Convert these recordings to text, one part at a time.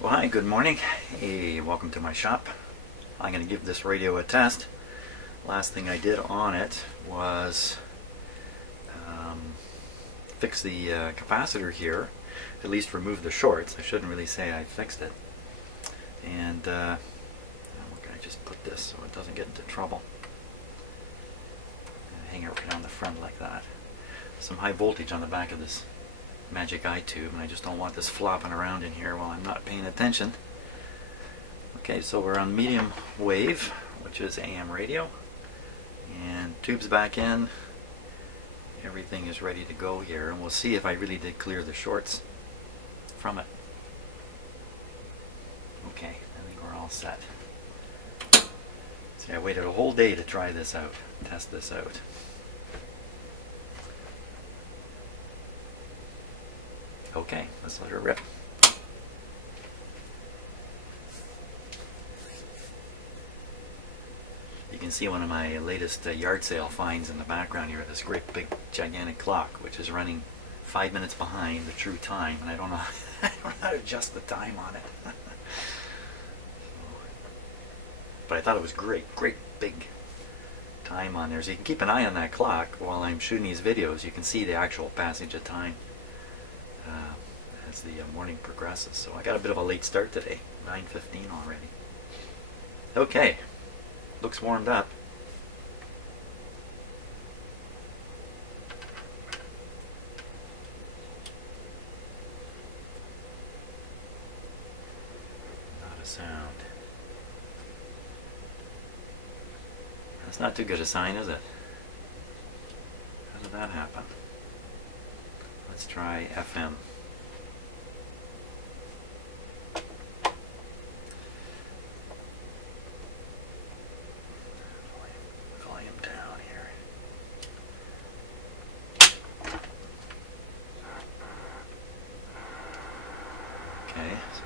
Well, hi, good morning. Hey, welcome to my shop. I'm going to give this radio a test. Last thing I did on it was fix the capacitor here, at least remove the shorts. I shouldn't really say I fixed it. And where can I just put this so it doesn't get into trouble? Hang it right on the front like that. Some high voltage on the back of this magic eye tube, and I just don't want this flopping around in here while I'm not paying attention. Okay, so we're on medium wave, which is AM radio, and tube's back in. Everything is ready to go here, and we'll see if I really did clear the shorts from it. Okay, I think we're all set. See, I waited a whole day to try this out, test this out. Okay, let's let her rip. You can see one of my latest yard sale finds in the background here, this great big gigantic clock, which is running 5 minutes behind the true time, and I don't know, I don't know how to adjust the time on it. But I thought it was great big time on there, so you can keep an eye on that clock while I'm shooting these videos. You can see the actual passage of time as the morning progresses. So I got a bit of a late start today, 9:15 already. Okay, looks warmed up. Not a sound. That's not too good a sign, is it? How did that happen? Let's try FM. Volume down here. Okay, so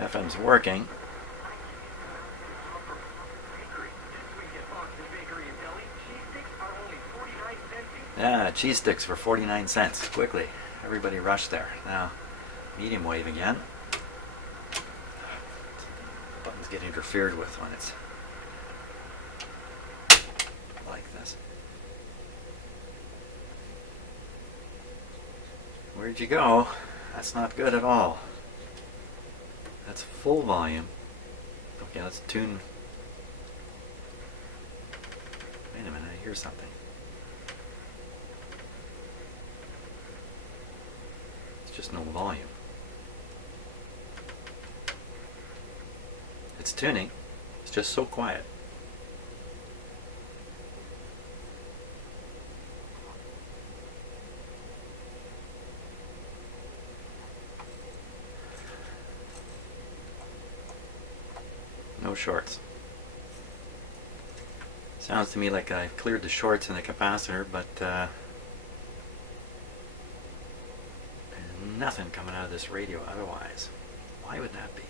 FM's working. Yeah, cheese sticks for 49 cents. Quickly, everybody rush there. Now, medium wave again. Buttons get interfered with when it's like this. Where'd you go? That's not good at all. That's full volume. Okay, let's tune. Wait a minute, I hear something. It's just no volume. It's tuning. It's just so quiet. No shorts. Sounds to me like I've cleared the shorts in the capacitor, but nothing coming out of this radio otherwise. Why would that be?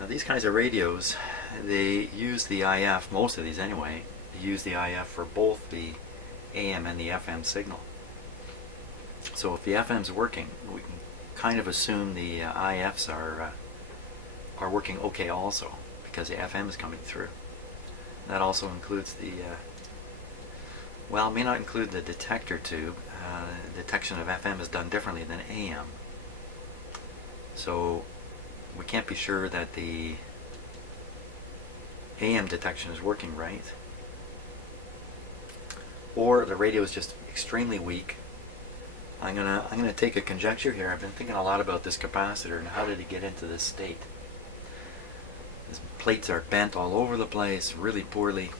Now these kinds of radios, they use the IF, most of these anyway, they use the IF for both the AM and the FM signal. So if the FM's working, we can kind of assume the IFs are working okay also, because the FM is coming through. That also includes the well, it may not include the detector tube. Detection of FM is done differently than AM. So we can't be sure that the AM detection is working right. Or the radio is just extremely weak. I'm gonna take a conjecture here. I've been thinking a lot about this capacitor and how did it get into this state. These plates are bent all over the place, really poorly.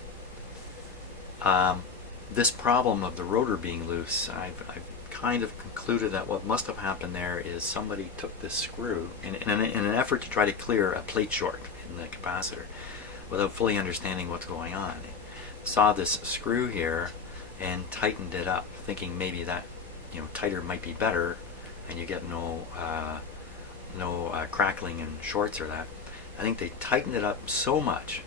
This problem of the rotor being loose, I've kind of concluded that what must have happened there is somebody took this screw in an effort to try to clear a plate short in the capacitor without fully understanding what's going on. Saw this screw here and tightened it up, thinking maybe that tighter might be better, and you get no crackling and shorts or that. I think they tightened it up so much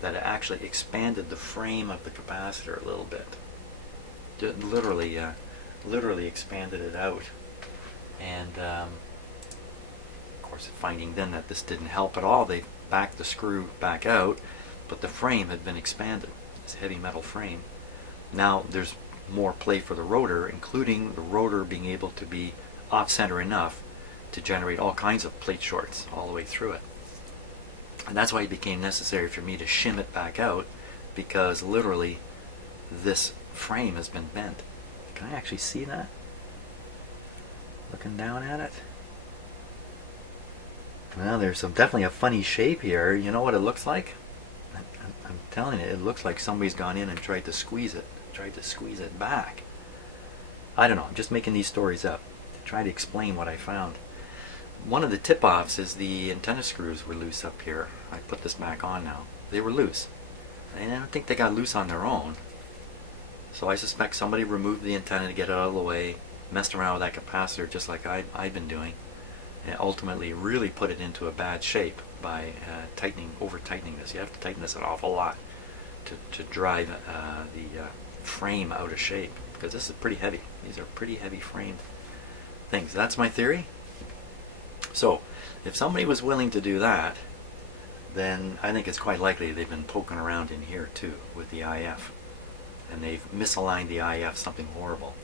that it actually expanded the frame of the capacitor a little bit. Literally, literally expanded it out. And of course, finding then that this didn't help at all, they backed the screw back out, but the frame had been expanded, this heavy metal frame. Now there's more play for the rotor, including the rotor being able to be off-center enough to generate all kinds of plate shorts all the way through it. And that's why it became necessary for me to shim it back out, because literally this frame has been bent. Can I actually see that? Looking down at it? Well, there's definitely a funny shape here. You know what it looks like? I'm telling you, it looks like somebody's gone in and tried to squeeze it back. I don't know, I'm just making these stories up to try to explain what I found. One of the tip-offs is the antenna screws were loose up here. I put this back on now. They were loose. And I don't think they got loose on their own. So I suspect somebody removed the antenna to get it out of the way, messed around with that capacitor just like I've been doing, and ultimately really put it into a bad shape by over-tightening this. You have to tighten this an awful lot to drive the frame out of shape, because this is pretty heavy. These are pretty heavy frame things. That's my theory. So if somebody was willing to do that, then I think it's quite likely they've been poking around in here too with the IF, and they've misaligned the IF something horrible,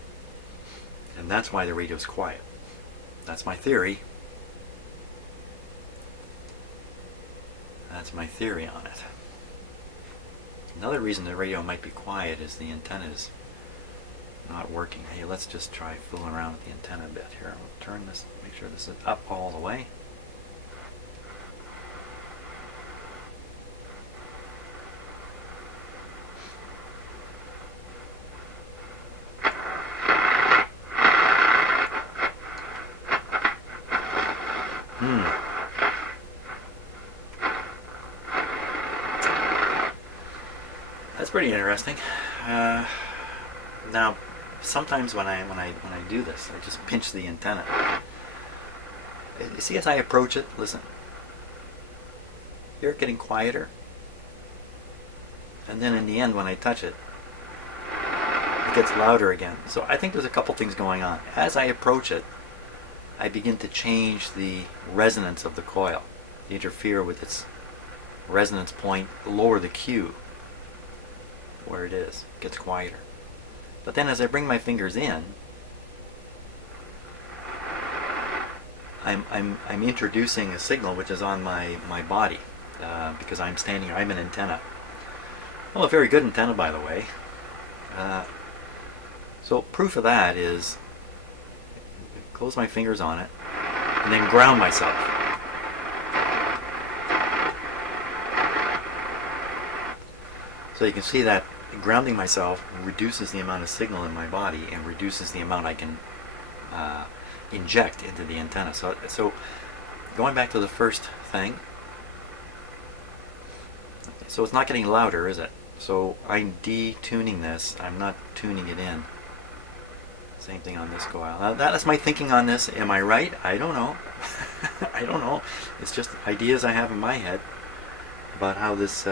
and that's why the radio's quiet. That's my theory. That's my theory on it. Another reason the radio might be quiet is the antenna's not working. Hey, let's just try fooling around with the antenna a bit here. I'll turn this, make sure this is up all the way. That's pretty interesting. Now, sometimes when I do this, I just pinch the antenna. You see, as I approach it, listen. Hear it getting quieter, and then in the end, when I touch it, it gets louder again. So I think there's a couple things going on. As I approach it, I begin to change the resonance of the coil, interfere with its resonance point, lower the Q where it is. It gets quieter. But then as I bring my fingers in, I'm introducing a signal which is on my body, because I'm standing here. I'm an antenna. Well, a very good antenna, by the way. So proof of that is close my fingers on it and then ground myself. So you can see that grounding myself reduces the amount of signal in my body and reduces the amount I can inject into the antenna. So going back to the first thing, so it's not getting louder, is it? So I'm detuning this. I'm not tuning it in. Same thing on this coil. Now that's my thinking on this. Am I right? I don't know. I don't know. It's just ideas I have in my head about how this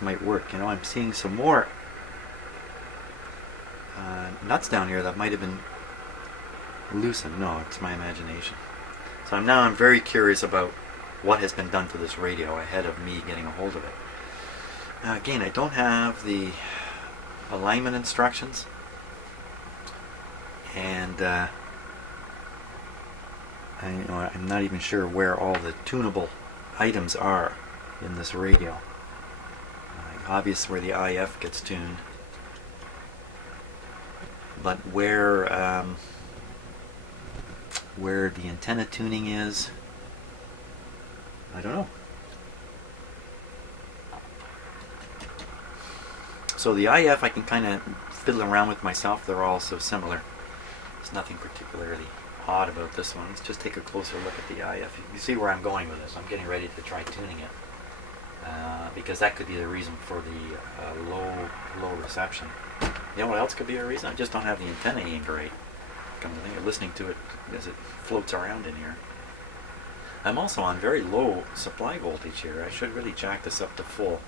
might work. You know, I'm seeing some more nuts down here that might have been loosened. No, it's my imagination. So I'm very curious about what has been done to this radio ahead of me getting a hold of it. Now again, I don't have the alignment instructions, and I'm not even sure where all the tunable items are in this radio. Obvious where the IF gets tuned, but where the antenna tuning is, I don't know. So the IF I can kind of fiddle around with myself. They're all so similar. There's nothing particularly odd about this one. Let's just take a closer look at the IF. You see where I'm going with this. I'm getting ready to try tuning it. Because that could be the reason for the low reception. You know what else could be a reason? I just don't have the antenna aimed right. Come to think of listening to it as it floats around in here. I'm also on very low supply voltage here. I should really jack this up to full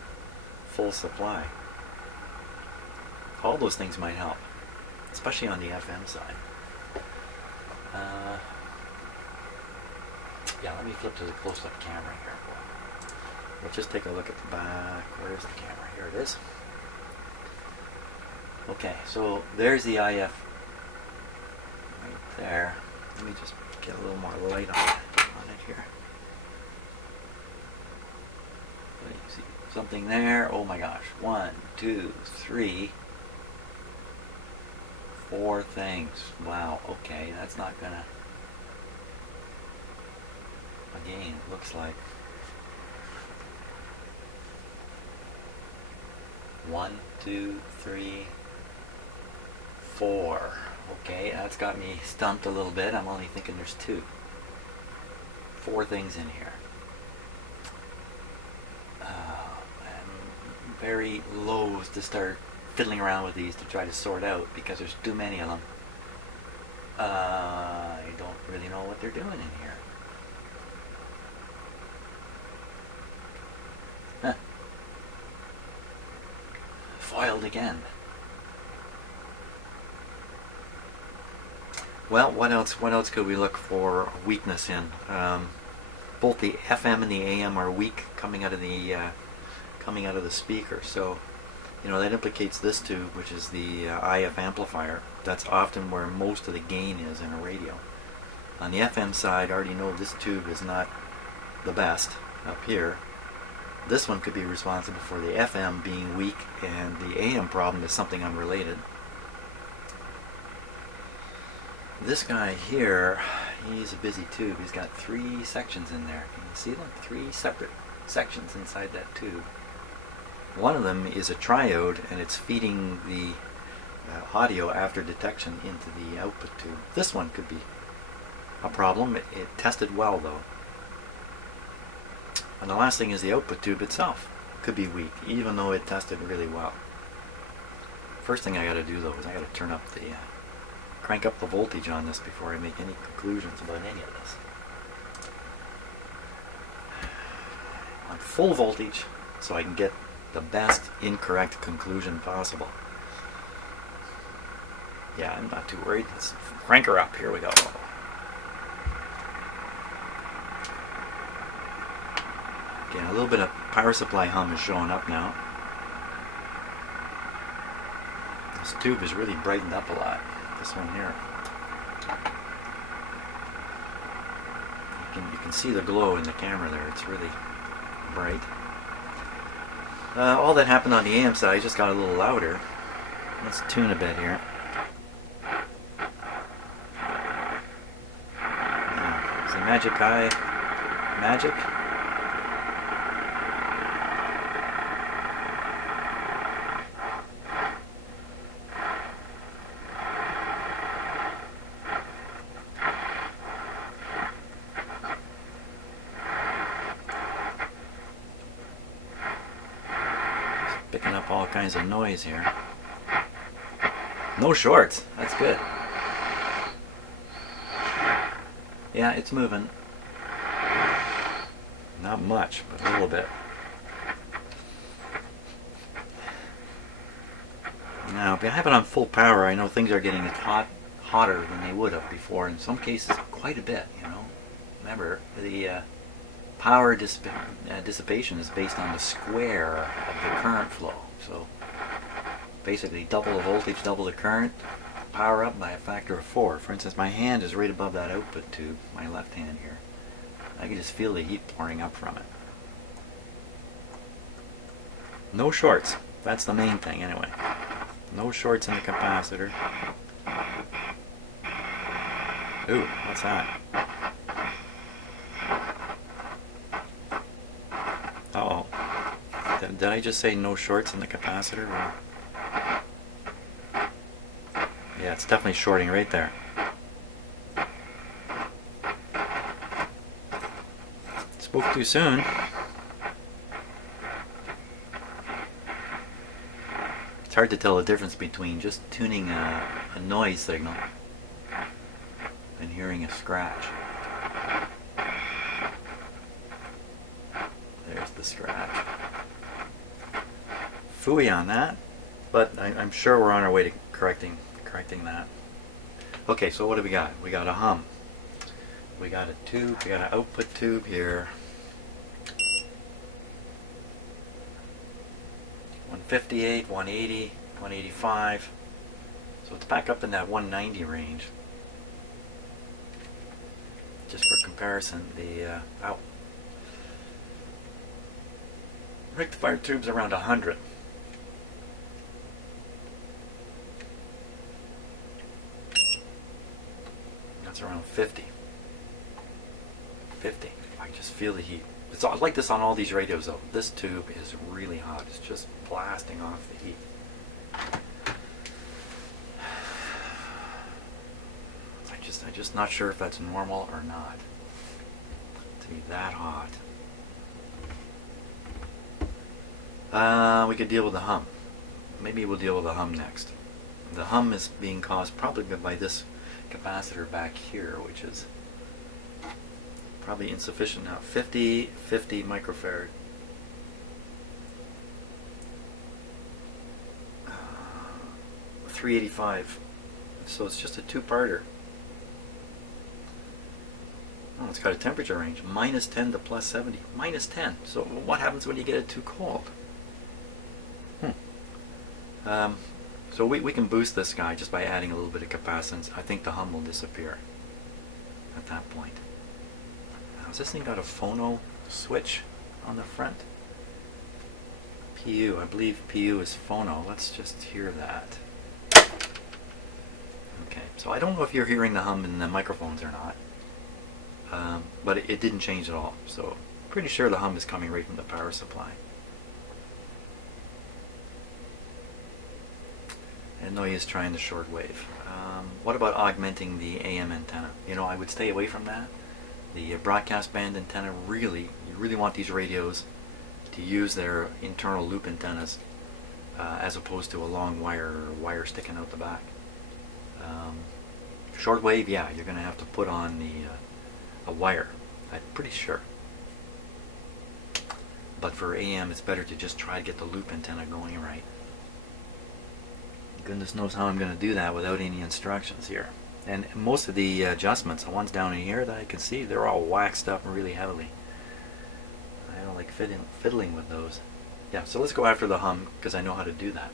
supply. All those things might help, especially on the FM side. Yeah, let me flip to the close-up camera here. We'll just take a look at the back. Where's the camera? Here it is. Okay, so there's the IF right there. Let me just get a little more light on it here. You see something there? Oh my gosh. 1, 2, 3, 4 things. Wow, okay, that's not gonna... Again, it looks like 1, 2, 3, 4. Okay, that's got me stumped a little bit. I'm only thinking there's 2. 4 things in here. I'm very loath to start fiddling around with these to try to sort out because there's too many of them. I don't really know what they're doing in here. Huh. Foiled again. Well, what else could we look for weakness in? Both the FM and the AM are weak coming out of the speaker. So, that implicates this tube, which is the IF amplifier. That's often where most of the gain is in a radio. On the FM side, I already know this tube is not the best up here. This one could be responsible for the FM being weak, and the AM problem is something unrelated. This guy here, he's a busy tube. He's got 3 sections in there. Can you see them? 3 separate sections inside that tube. One of them is a triode, and it's feeding the audio after detection into the output tube. This one could be a problem. It tested well, though. And the last thing is the output tube itself could be weak, even though it tested really well. First thing I got to do, though, is I got to turn up the crank up the voltage on this before I make any conclusions about any of this. On full voltage, so I can get the best incorrect conclusion possible. Yeah, I'm not too worried. Let's crank her up. Here we go. Again, a little bit of power supply hum is showing up now. This tube is really brightened up a lot. This one here. You can see the glow in the camera there. It's really bright. All that happened on the AM side just got a little louder. Let's tune a bit here. Is the magic eye magic? Picking up all kinds of noise here. No shorts. That's good. Yeah, it's moving. Not much, but a little bit. Now, if you have it on full power, I know things are getting hotter than they would have before. In some cases, quite a bit. Remember, the power dissipation is based on the square of the current flow. So basically double the voltage, double the current, power up by a factor of 4. For instance, my hand is right above that output tube, my left hand here. I can just feel the heat pouring up from it. No shorts. That's the main thing anyway. No shorts in the capacitor. Ooh, what's that? Uh-oh. Did I just say no shorts in the capacitor? Or... Yeah, it's definitely shorting right there. Spoke too soon. It's hard to tell the difference between just tuning a noise signal and hearing a scratch. the scratch. Phooey on that, but I'm sure we're on our way to correcting that. Okay, so what do we got? We got a hum. We got a tube, we got an output tube here. 158, 180, 185. So it's back up in that 190 range. Just for comparison, the rectifier tube's around 100. That's around 50. 50. I just feel the heat. It's like this on all these radios though. This tube is really hot. It's just blasting off the heat. I'm just not sure if that's normal or not. To be that hot. We could deal with the hum. Maybe we'll deal with the hum next. The hum is being caused probably by this capacitor back here, which is probably insufficient now. 50 microfarad. 385. So it's just a two-parter. Oh, it's got a temperature range, -10 to +70. -10. So what happens when you get it too cold? So we can boost this guy just by adding a little bit of capacitance. I think the hum will disappear at that point. Now, has this thing got a phono switch on the front? PU, I believe PU is phono. Let's just hear that. Okay, so I don't know if you're hearing the hum in the microphones or not. But it didn't change at all, so pretty sure the hum is coming right from the power supply. And no use trying the shortwave. What about augmenting the AM antenna? You know, I would stay away from that. The broadcast band antenna, you really want these radios to use their internal loop antennas as opposed to a long wire sticking out the back. Shortwave, yeah, you're going to have to put on a wire, I'm pretty sure. But for AM, it's better to just try to get the loop antenna going right. Goodness knows how I'm going to do that without any instructions here. And most of the adjustments, the ones down in here that I can see, they're all waxed up really heavily. I don't like fiddling with those. Yeah, so let's go after the hum, because I know how to do that.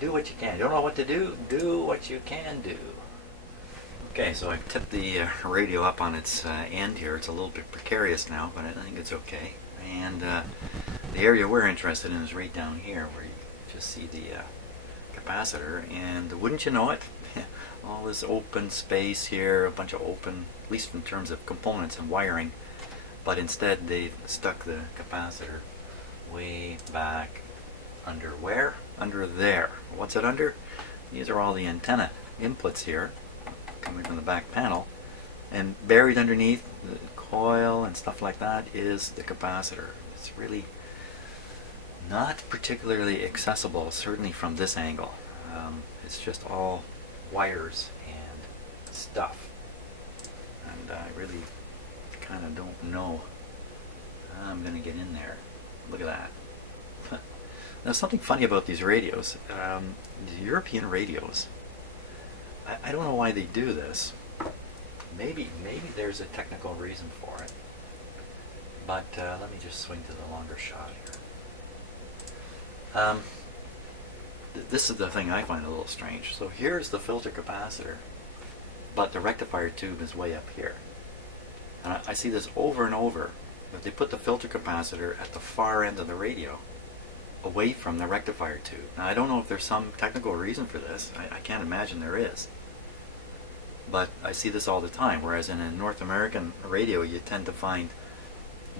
Do what you can. You don't know what to do? Do what you can do. Okay, so I've tipped the radio up on its end here. It's a little bit precarious now, but I think it's okay. And the area we're interested in is right down here, where you just see the capacitor. And wouldn't you know it, all this open space here, a bunch of open, at least in terms of components and wiring, but instead they've stuck the capacitor way back under where? Under there. What's it under? These are all the antenna inputs here, coming from the back panel, and buried underneath the coil and stuff like that is the capacitor. It's really not particularly accessible, certainly from this angle. It's just all wires and stuff, and I really kind of don't know how I'm going to get in there. Look at that. Now, something funny about these radios, the European radios, I don't know why they do this. Maybe there's a technical reason for it. But let me just swing to the longer shot here. This is the thing I find a little strange. So here's the filter capacitor, but the rectifier tube is way up here. And I see this over and over, that they put the filter capacitor at the far end of the radio, away from the rectifier tube. Now, I don't know if there's some technical reason for this. I can't imagine there is. But I see this all the time, whereas in a North American radio you tend to find,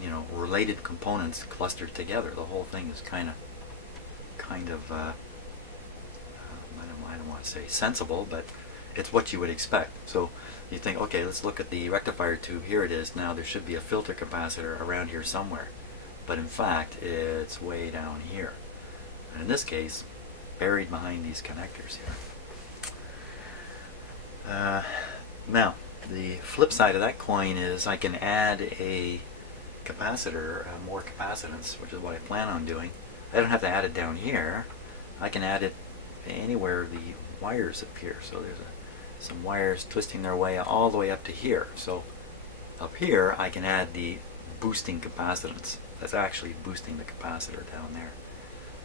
you know, related components clustered together. The whole thing is kind of I don't want to say sensible, but it's what you would expect. So you think, okay, let's look at the rectifier tube. Here it is. Now there should be a filter capacitor around here somewhere. But in fact, it's way down here. And in this case, buried behind these connectors here. Now, the flip side of that coin is I can add a capacitor, more capacitance, which is what I plan on doing, I don't have to add it down here. I can add it anywhere the wires appear. So there's some wires twisting their way all the way up to here. So up here I can add the boosting capacitance. That's actually boosting the capacitor down there.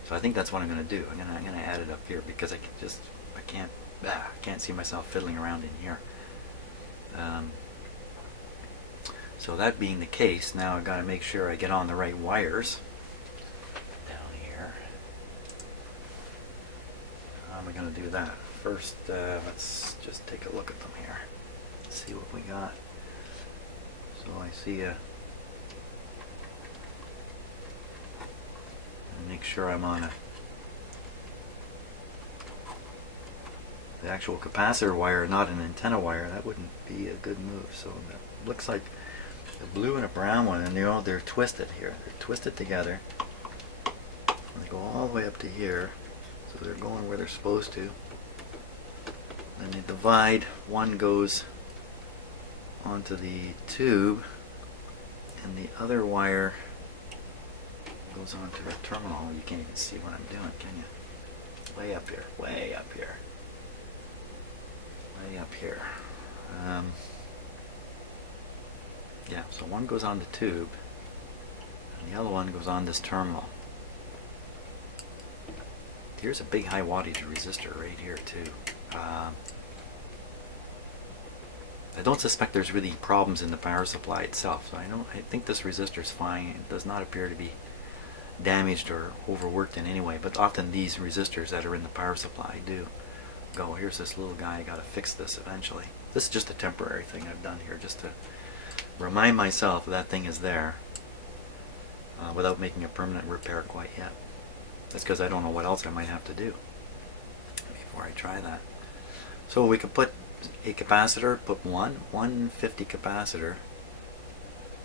So I think that's what I'm going to do. I'm going to add it up here because I can't see myself fiddling around in here. So that being the case, now I've got to make sure I get on the right wires down here. How am I going to do that? First, let's just take a look at them here. See what we got. So I see make sure I'm on the actual capacitor wire, not an antenna wire. That wouldn't be a good move. So that looks like a blue and a brown one, and they're twisted here. They're twisted together. And they go all the way up to here. So they're going where they're supposed to. Then they divide. One goes onto the tube, and the other wire goes onto the terminal. You can't even see what I'm doing, can you? Way up here, way up here, way up here. Yeah, so one goes on the tube, and the other one goes on this terminal. Here's a big high wattage resistor right here too. I don't suspect there's really problems in the power supply itself, so I think this resistor is fine. It does not appear to be damaged or overworked in any way, but often these resistors that are in the power supply do go, here's this little guy, I gotta fix this eventually. This is just a temporary thing I've done here, just to remind myself that thing is there without making a permanent repair quite yet. That's because I don't know what else I might have to do before I try that. So we could put a capacitor, put 150 capacitor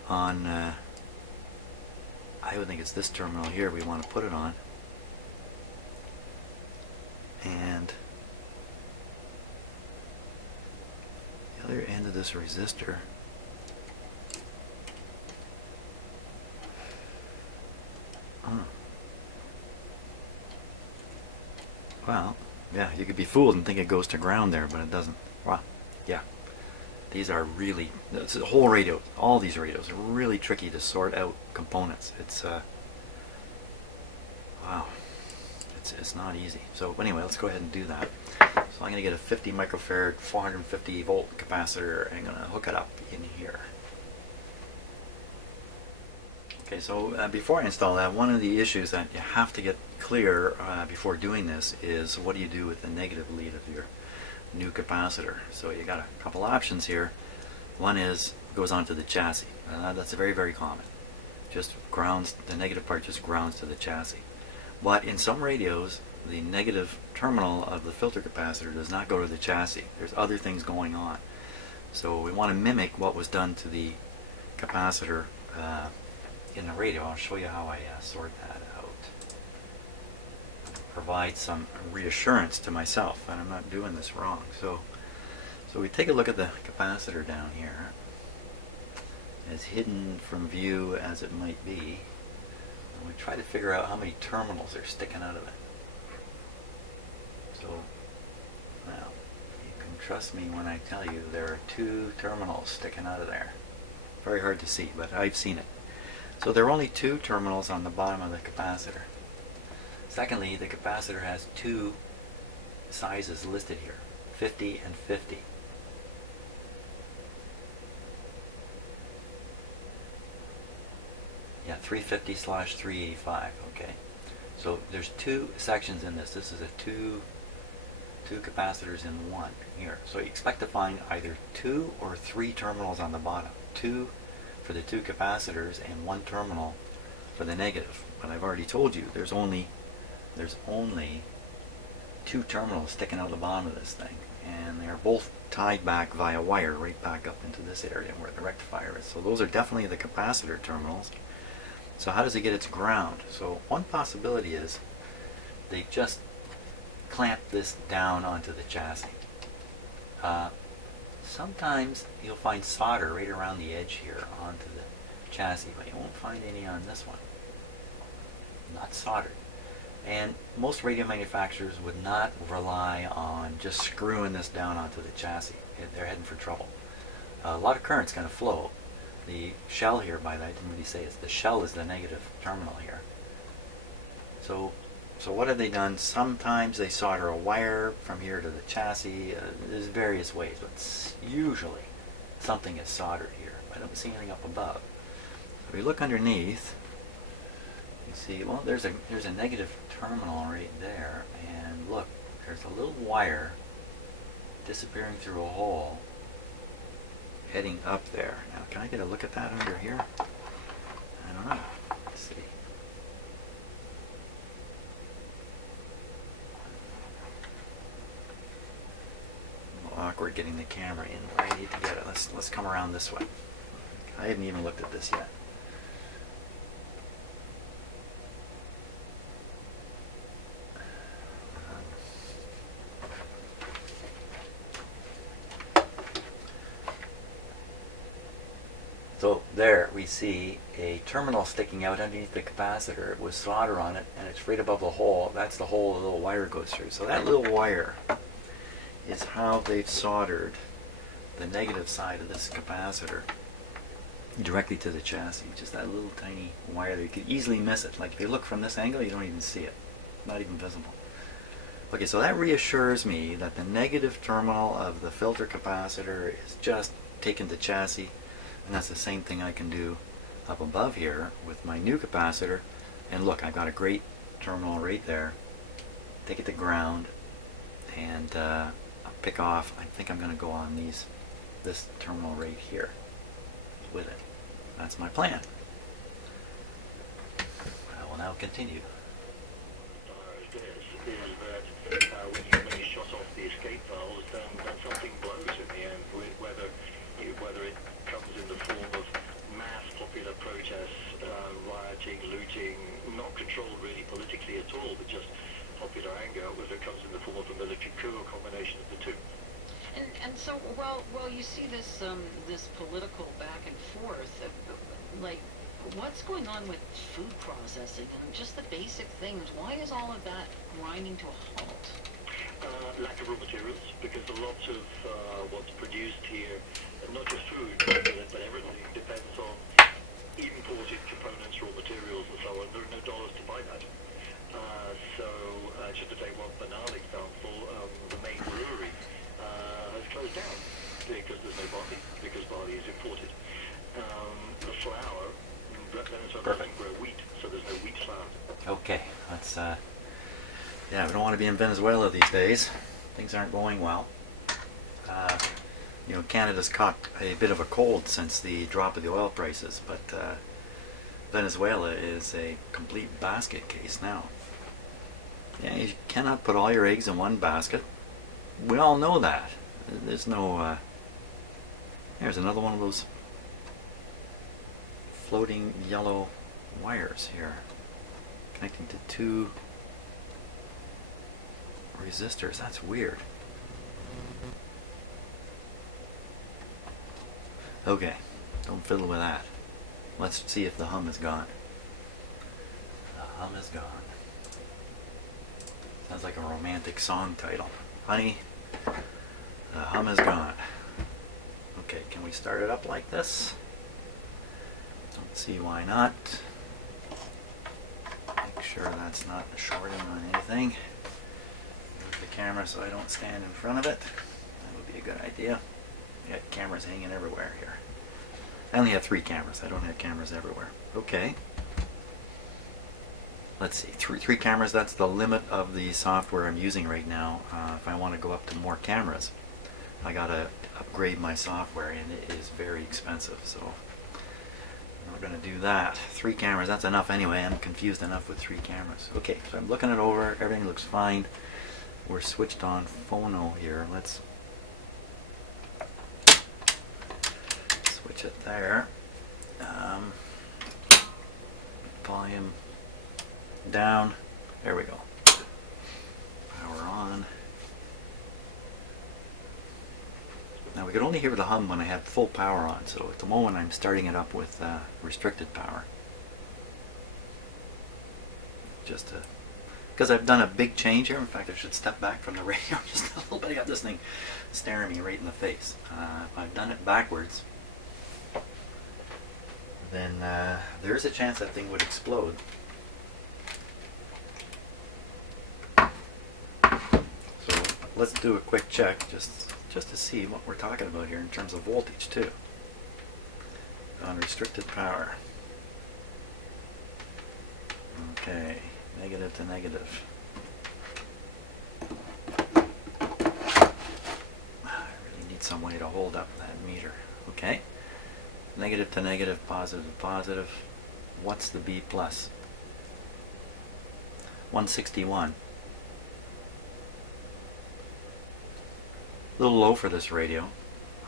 on, I would think it's this terminal here we want to put it on. And the other end of this resistor, well, yeah, you could be fooled and think it goes to ground there, but it doesn't. Wow, yeah. These are really, the whole radio, all these radios are really tricky to sort out components. It's, wow, it's not easy. So anyway, let's go ahead and do that. So I'm going to get a 50 microfarad, 450 volt capacitor, and I'm going to hook it up in here. Okay, so before I install that, one of the issues that you have to get clear before doing this is what do you do with the negative lead of your new capacitor. So you got a couple options here. One is goes onto the chassis. That's very, very common. Just grounds, the negative part just grounds to the chassis. But in some radios, the negative terminal of the filter capacitor does not go to the chassis. There's other things going on. So we want to mimic what was done to the capacitor in the radio. I'll show you how I sort that out. Provide some reassurance to myself that I'm not doing this wrong. So we take a look at the capacitor down here. As hidden from view as it might be, and we try to figure out how many terminals are sticking out of it. So now you can trust me when I tell you there are 2 terminals sticking out of there. Very hard to see, but I've seen it. So there are only 2 terminals on the bottom of the capacitor. Secondly, the capacitor has 2 sizes listed here, 50 and 50. Yeah, 350/385, okay. So there's 2 sections in this. This is a two capacitors in one here. So you expect to find either 2 or 3 terminals on the bottom. 2 for the 2 capacitors and 1 terminal for the negative. But I've already told you there's only 2 terminals sticking out the bottom of this thing, and they are both tied back via wire right back up into this area where the rectifier is. So those are definitely the capacitor terminals. So how does it get its ground? So one possibility is they just clamp this down onto the chassis. Sometimes you'll find solder right around the edge here onto the chassis, but you won't find any on this one. Not soldered. And most radio manufacturers would not rely on just screwing this down onto the chassis. They're heading for trouble. A lot of current's going to flow. The shell here, by that, I didn't really say it. The shell is the negative terminal here. So what have they done? Sometimes they solder a wire from here to the chassis. There's various ways, but usually something is soldered here. I don't see anything up above. If we look underneath, you see, well, there's a negative terminal right there, and look, there's a little wire disappearing through a hole heading up there. Now, can I get a look at that under here? I don't know. Let's see. A little awkward getting the camera in where I need to get it. Let's come around this way. I haven't even looked at this yet. So there we see a terminal sticking out underneath the capacitor with solder on it, and it's right above the hole. That's the hole the little wire goes through. So that little wire is how they've soldered the negative side of this capacitor directly to the chassis. Just that little tiny wire there. You could easily miss it. Like if you look from this angle, you don't even see it. Not even visible. Okay, so that reassures me that the negative terminal of the filter capacitor is just taken to chassis. And that's the same thing I can do up above here with my new capacitor. And look, I've got a great terminal right there. Take it to ground, and I'll pick off. I think I'm going to go on this terminal right here with it. That's my plan. I will now continue. When you shut off the escape valves, then something blows in the end, whether it comes in the form of mass popular protests, rioting, looting, not controlled really politically at all, but just popular anger, whether it comes in the form of a military coup or combination of the two. And so, well, you see this this political back and forth, like what's going on with food processing and just the basic things? Why is all of that grinding to a halt? Lack of raw materials, because a lot of what's produced here, not just food, but everything, depends on imported components, raw materials, and so on. There are no dollars to buy that. Just to take one banal example, the main brewery has closed down because there's no barley, because barley is imported. The flour, Venezuela doesn't grow wheat, so there's no wheat flour. Okay, let's yeah, we don't want to be in Venezuela these days. Things aren't going well. You know, Canada's caught a bit of a cold since the drop of the oil prices, but Venezuela is a complete basket case now. Yeah, you cannot put all your eggs in one basket. We all know that. There's no... There's another one of those floating yellow wires here connecting to two resistors. That's weird. Okay, don't fiddle with that. Let's see if the hum is gone. The hum is gone. Sounds like a romantic song title. Honey, the hum is gone. Okay, can we start it up like this? Don't see why not. Make sure that's not shorting on anything. Move the camera so I don't stand in front of it. That would be a good idea. I got cameras hanging everywhere here. I only have 3 cameras. I don't have cameras everywhere. Okay. Let's see. 3 cameras, that's the limit of the software I'm using right now. If I want to go up to more cameras, I gotta upgrade my software, and it is very expensive. So we're going to do that. 3 cameras, that's enough anyway. I'm confused enough with 3 cameras. Okay, so I'm looking it over. Everything looks fine. We're switched on phono here. Let's switch it there. Volume down. There we go. Power on. Now we could only hear the hum when I had full power on, so at the moment I'm starting it up with restricted power. Just to, because I've done a big change here. In fact, I should step back from the radio just a little bit. I got this thing staring me right in the face. If I've done it backwards, then there's a chance that thing would explode. So let's do a quick check just to see what we're talking about here in terms of voltage too. On restricted power. Okay, negative to negative. I really need some way to hold up that meter. Okay, negative to negative, positive to positive. What's the B plus? 161. A little low for this radio.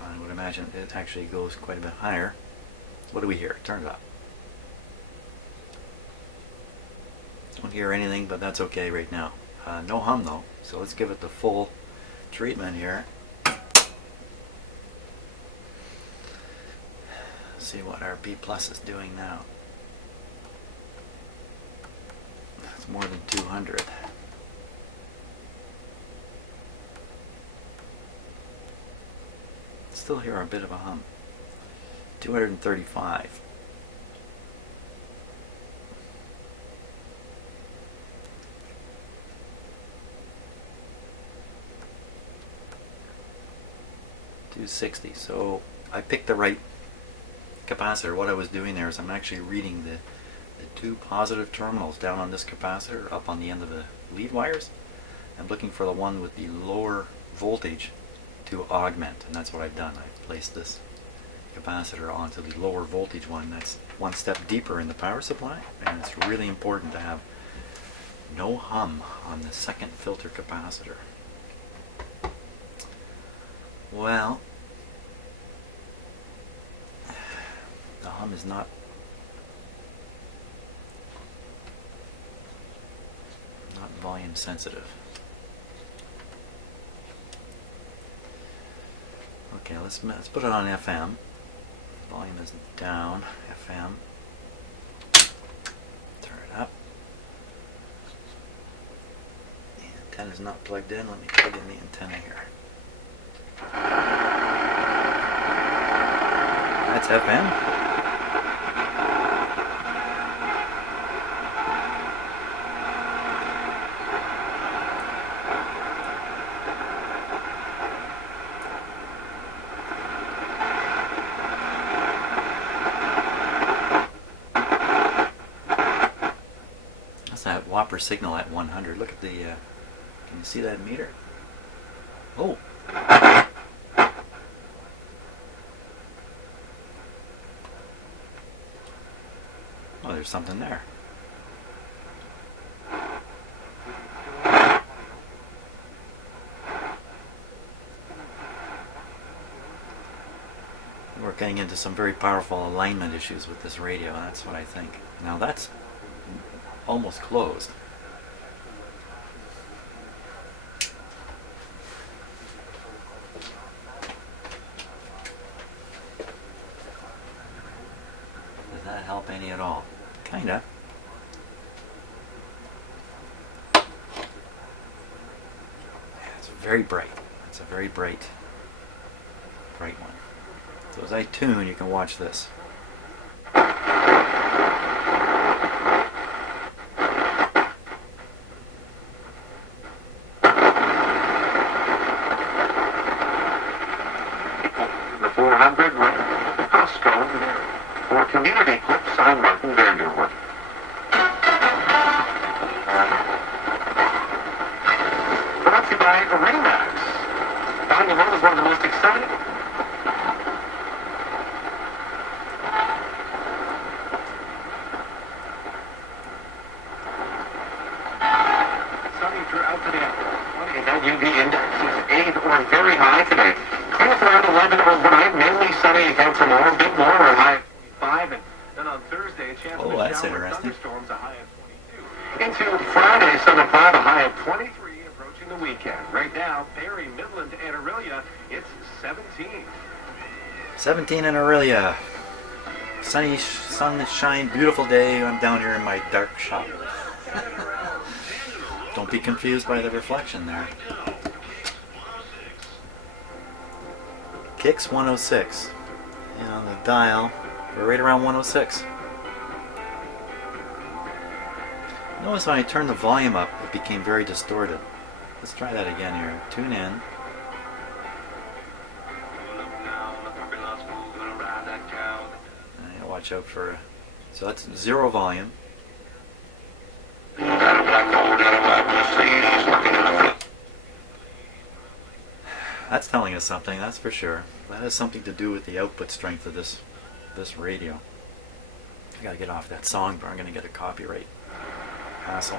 I would imagine it actually goes quite a bit higher. What do we hear? Turn it up. Don't hear anything, but that's okay right now. No hum though, so let's give it the full treatment here. See what our B plus is doing now. It's more than 200. Still hear a bit of a hum. 235. .260. So I picked the right capacitor. What I was doing there is I'm actually reading the two positive terminals down on this capacitor up on the end of the lead wires. I'm looking for the one with the lower voltage to augment, and that's what I've done. I've placed this capacitor onto the lower voltage one. That's one step deeper in the power supply, and it's really important to have no hum on the second filter capacitor. Well, the hum is not volume sensitive. Okay, let's put it on FM. Volume is down. FM. Turn it up. The antenna is not plugged in. Let me plug in the antenna here. That's FM. That whopper signal at 100. Look at the, can you see that meter? Oh! Oh, there's something there. We're getting into some very powerful alignment issues with this radio, that's what I think. Now that's almost closed. Does that help any at all? Kinda. It's very bright. It's a very bright one. So as I tune, you can watch this. Oh, that's interesting. Into Friday, Sunday, a high of 23 approaching. approaching the weekend. Right now, Barrie, Midland, and Orillia, it's 17. 17 in Aurelia. Sunny, sunshine, beautiful day. I'm down here in my dark shop. Don't be confused by the reflection there. Kicks 106. And on the dial, we're right around 106. Notice when I turned the volume up, it became very distorted. Let's try that again here. Tune in. Watch out for... So that's zero volume. That's telling us something, that's for sure. That has something to do with the output strength of this radio. I gotta get off that song, but I'm gonna get a copyright hassle.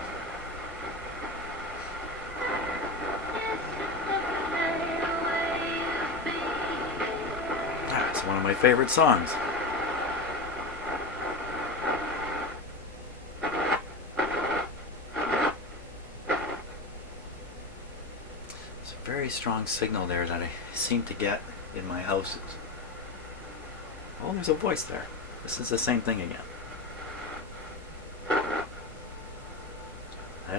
It's one of my favorite songs. Very strong signal there that I seem to get in my houses. Oh, there's a voice there. This is the same thing again. I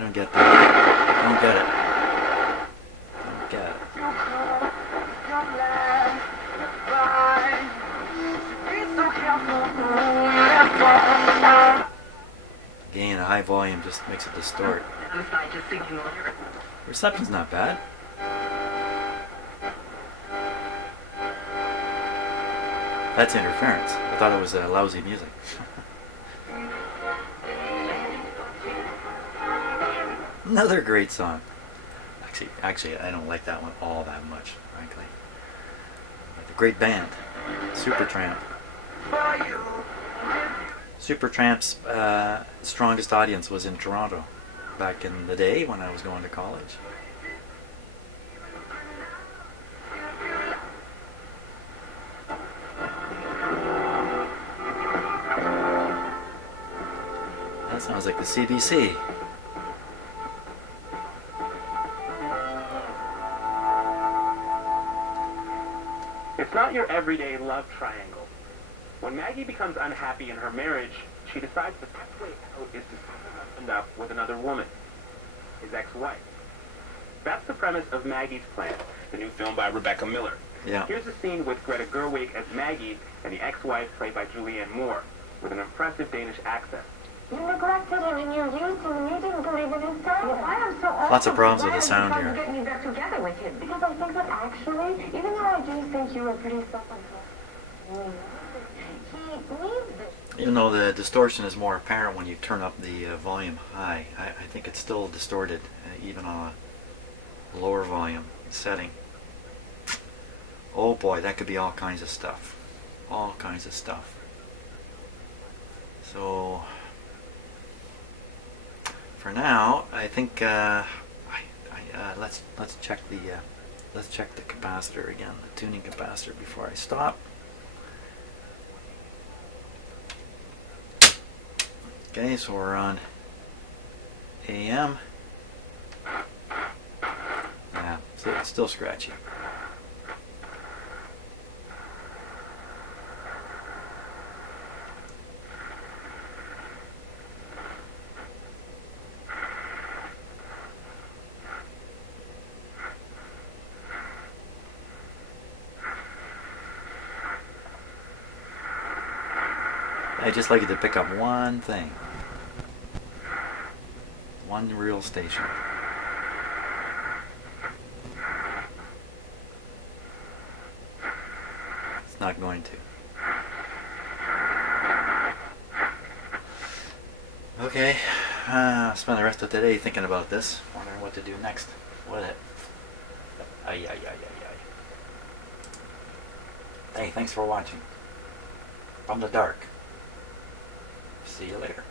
don't get that. I don't get it. I don't get it. Again, a high volume just makes it distort. Reception's not bad. That's interference. I thought it was lousy music. Another great song. Actually, I don't like that one all that much, frankly. But a great band, Supertramp. Supertramp's strongest audience was in Toronto back in the day when I was going to college. That sounds like the CBC. It's not your everyday love triangle. When Maggie becomes unhappy in her marriage, she decides the best way out is to set her husband up with another woman, his ex-wife. That's the premise of Maggie's Plan, the new film by Rebecca Miller. Yeah. Here's a scene with Greta Gerwig as Maggie and the ex-wife played by Julianne Moore, with an impressive Danish accent. You neglected him and you used him and you didn't believe in his story. Well, I am so Lots of problems with the sound here. here. Get me back together with him. Because I think that actually, even though I do think you were pretty self-controlled, he needs this. Even though the distortion is more apparent when you turn up the volume high, I think it's still distorted, even on a lower volume setting. Oh boy, that could be all kinds of stuff. All kinds of stuff. So, for now, I think let's check the capacitor again, the tuning capacitor, before I stop. Okay, so we're on AM. Yeah, so it's still scratchy. I just like it to pick up one thing. One real station. It's not going to. Okay, spend the rest of the day thinking about this, wondering what to do next with it. Ay. Hey, thanks for watching. From the dark. See you later.